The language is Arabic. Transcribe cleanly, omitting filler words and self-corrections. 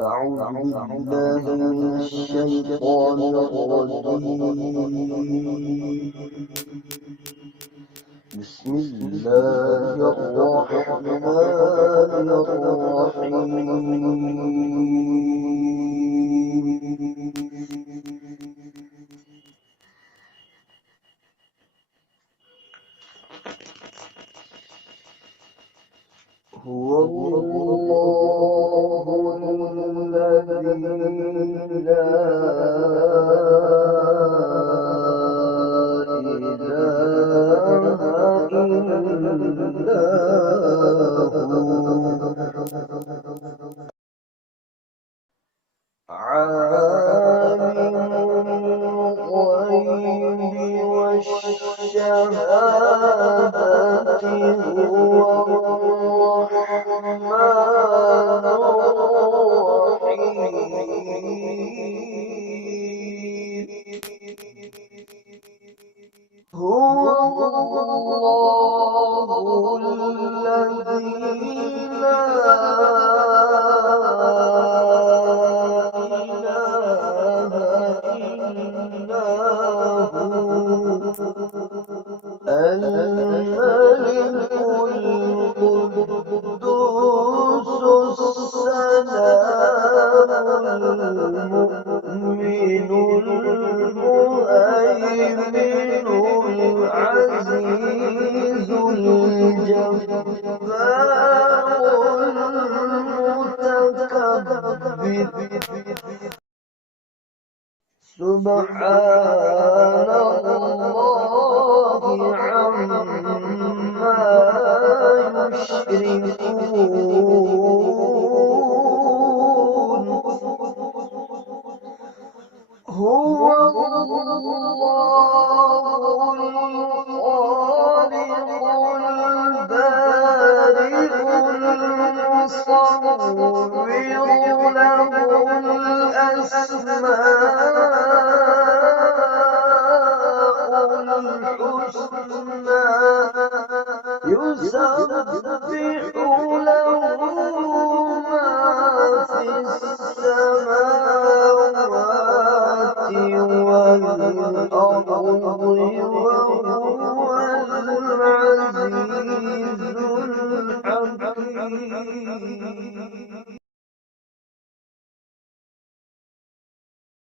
أعوذ بالله من الشيطان الرجيم. بسم الله الرحمن الرحيم. هو الله الذي لا إله إلا هو عالم الغيب والشهادة هو الرحمن الرحيم. هو الله الذي لا إله إلا هو الملك القدوس السلام المؤمن المهيمن العزيز الجبار المتكبر. سبحان الله عما يشركون. هو الله الخالق البارئ المصور له الأسماء الحسنى يسبح له ما في السماوات والأرض وهو العزيز الحكيم.